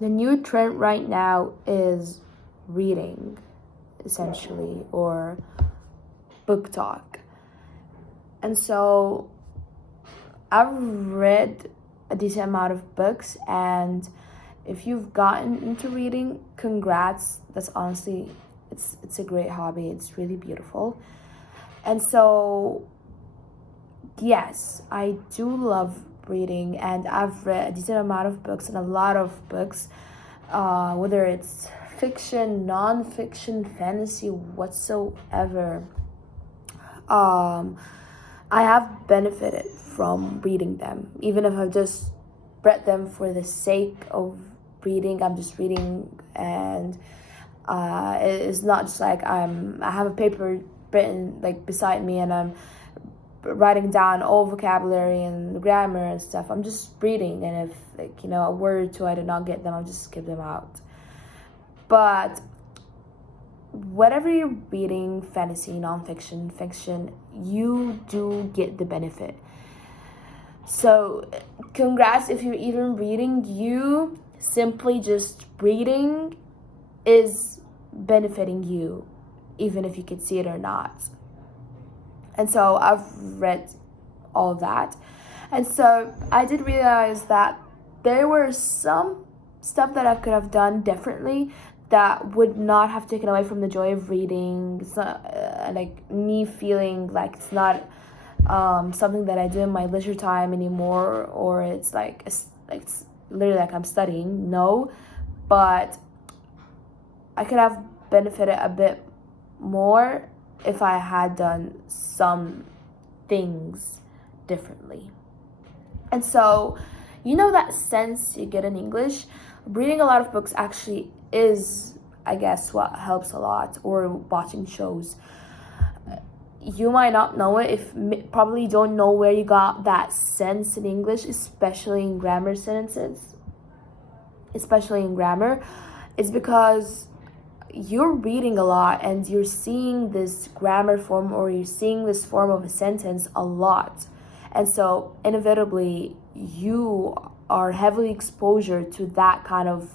the new trend right now is reading, essentially, or booktok. And so I've read a decent amount of books, and if you've gotten into reading, congrats. That's honestly, it's a great hobby. It's really beautiful. And so yes, I do love reading, and I've read a decent amount of books, and a lot of books, whether it's fiction, non-fiction, fantasy, whatsoever. I have benefited from reading them, even if I've just read them for the sake of reading. I'm just reading, and it's not just like I have a paper written like beside me, and I'm writing down all vocabulary and grammar and stuff. I'm just reading, and if a word or two I did not get them, I'll just skip them out. But whatever you're reading, fantasy, nonfiction, fiction, you do get the benefit. So congrats if you're even reading. You simply just reading is benefiting you, even if you could see it or not. And so I've read all that. And so I did realize that there were some stuff that I could have done differently that would not have taken away from the joy of reading. It's not like me feeling like it's not something that I do in my leisure time anymore, or it's like it's literally like I'm studying. No, but I could have benefited a bit more if I had done some things differently. And so, that sense you get in English, reading a lot of books actually is, I guess, what helps a lot, or watching shows. You might not know it, probably don't know where you got that sense in English, especially in grammar sentences, especially in grammar. It's because you're reading a lot and you're seeing this grammar form, or you're seeing this form of a sentence a lot. And so inevitably you are heavily exposed to that kind of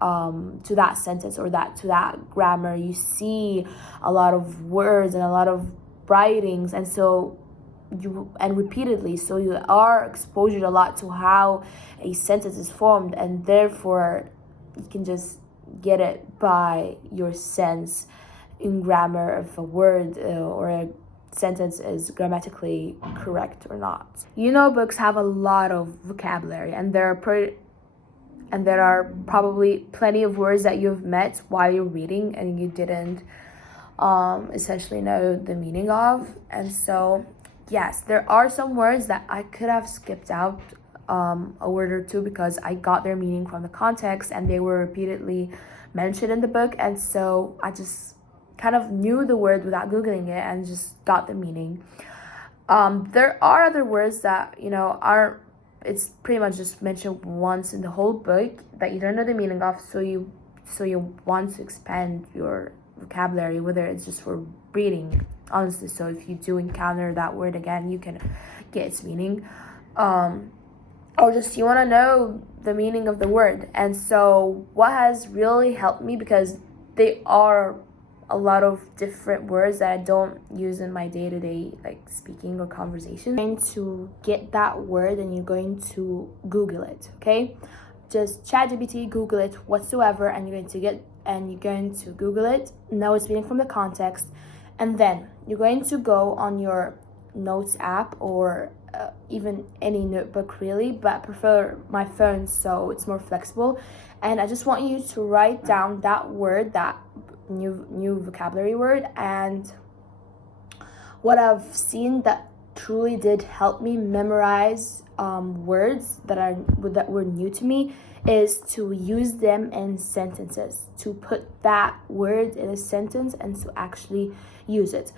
to that sentence, or to that grammar. You see a lot of words and a lot of writings, and so repeatedly, so you are exposed a lot to how a sentence is formed, and therefore you can just get it by your sense in grammar if a word or a sentence is grammatically correct or not. Books have a lot of vocabulary, and there are probably plenty of words that you've met while you're reading and you didn't essentially know the meaning of. And so yes, there are some words that I could have skipped out a word or two, because I got their meaning from the context and they were repeatedly mentioned in the book, and so I just kind of knew the word without googling it and just got the meaning. There are other words that it's pretty much just mentioned once in the whole book that you don't know the meaning of, so you want to expand your vocabulary, whether it's just for reading, honestly. So if you do encounter that word again, you can get its meaning, or just you want to know the meaning of the word. And so what has really helped me, because they are a lot of different words that I don't use in my day-to-day speaking or conversation, you're going to get that word and you're going to Google it. Okay, just ChatGPT, Google it whatsoever, and you're going to Google it, know its meaning from the context, and then you're going to go on your notes app, or even any notebook really, but I prefer my phone so it's more flexible, and I just want you to write down that word, that new vocabulary word. And what I've seen that truly did help me memorize words that were new to me is to use them in sentences, to put that word in a sentence and to actually use it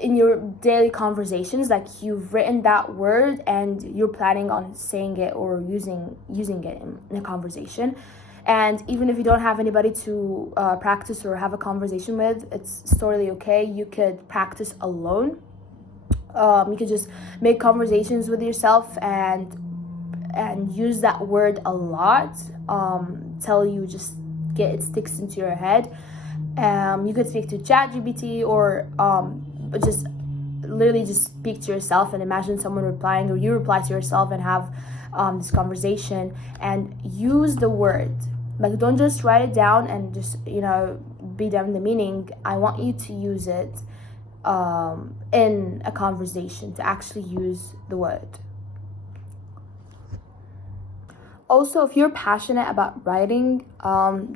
in your daily conversations. Like, you've written that word and you're planning on saying it or using it in a conversation. And even if you don't have anybody to practice or have a conversation with, it's totally okay. You could practice alone. You could just make conversations with yourself and and use that word a lot till you just it sticks into your head. You could speak to ChatGPT or just literally just speak to yourself and imagine someone replying, or you reply to yourself and have this conversation, and use the word. Like, don't just write it down and just be done with the meaning. I want you to use it in a conversation, to actually use the word. Also, if you're passionate about writing,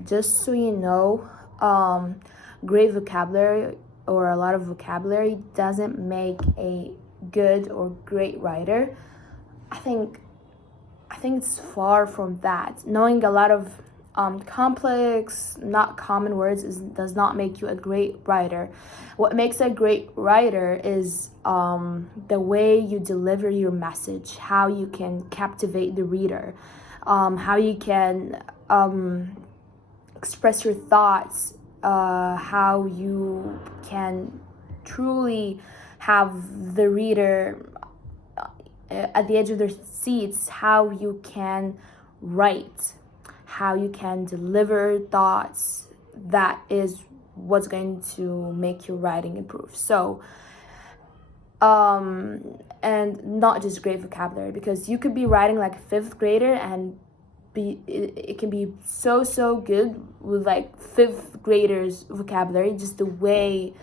just so you know, great vocabulary or a lot of vocabulary doesn't make a good or great writer. I think it's far from that. Knowing a lot of complex, not common words does not make you a great writer. What makes a great writer is the way you deliver your message, how you can captivate the reader, how you can express your thoughts, how you can truly have the reader at the edge of their seats, how you can write, how you can deliver thoughts. That is what's going to make your writing improve. So and not just great vocabulary, because you could be writing like a fifth grader and it can be so good with like fifth graders vocabulary, just the way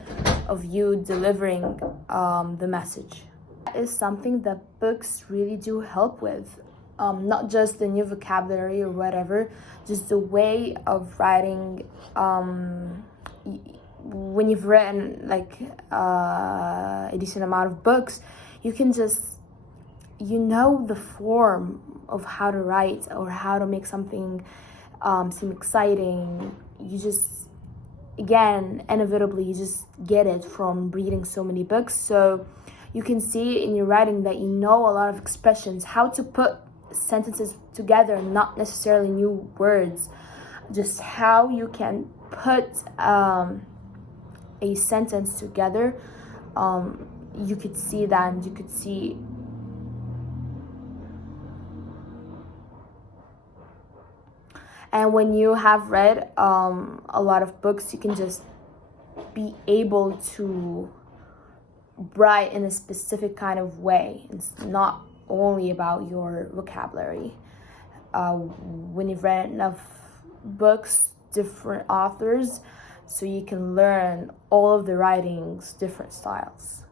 of you delivering the message. That is something that books really do help with, not just the new vocabulary or whatever, just the way of writing. When you've written like a decent amount of books, you can just the form of how to write or how to make something seem exciting. You just, again, inevitably, you just get it from reading so many books. So you can see in your writing that you know a lot of expressions, how to put sentences together, not necessarily new words, just how you can put a sentence together. You could see that, and you could see and when you have read a lot of books, you can just be able to write in a specific kind of way. It's not only about your vocabulary. When you've read enough books, different authors, so you can learn all of the writings, different styles.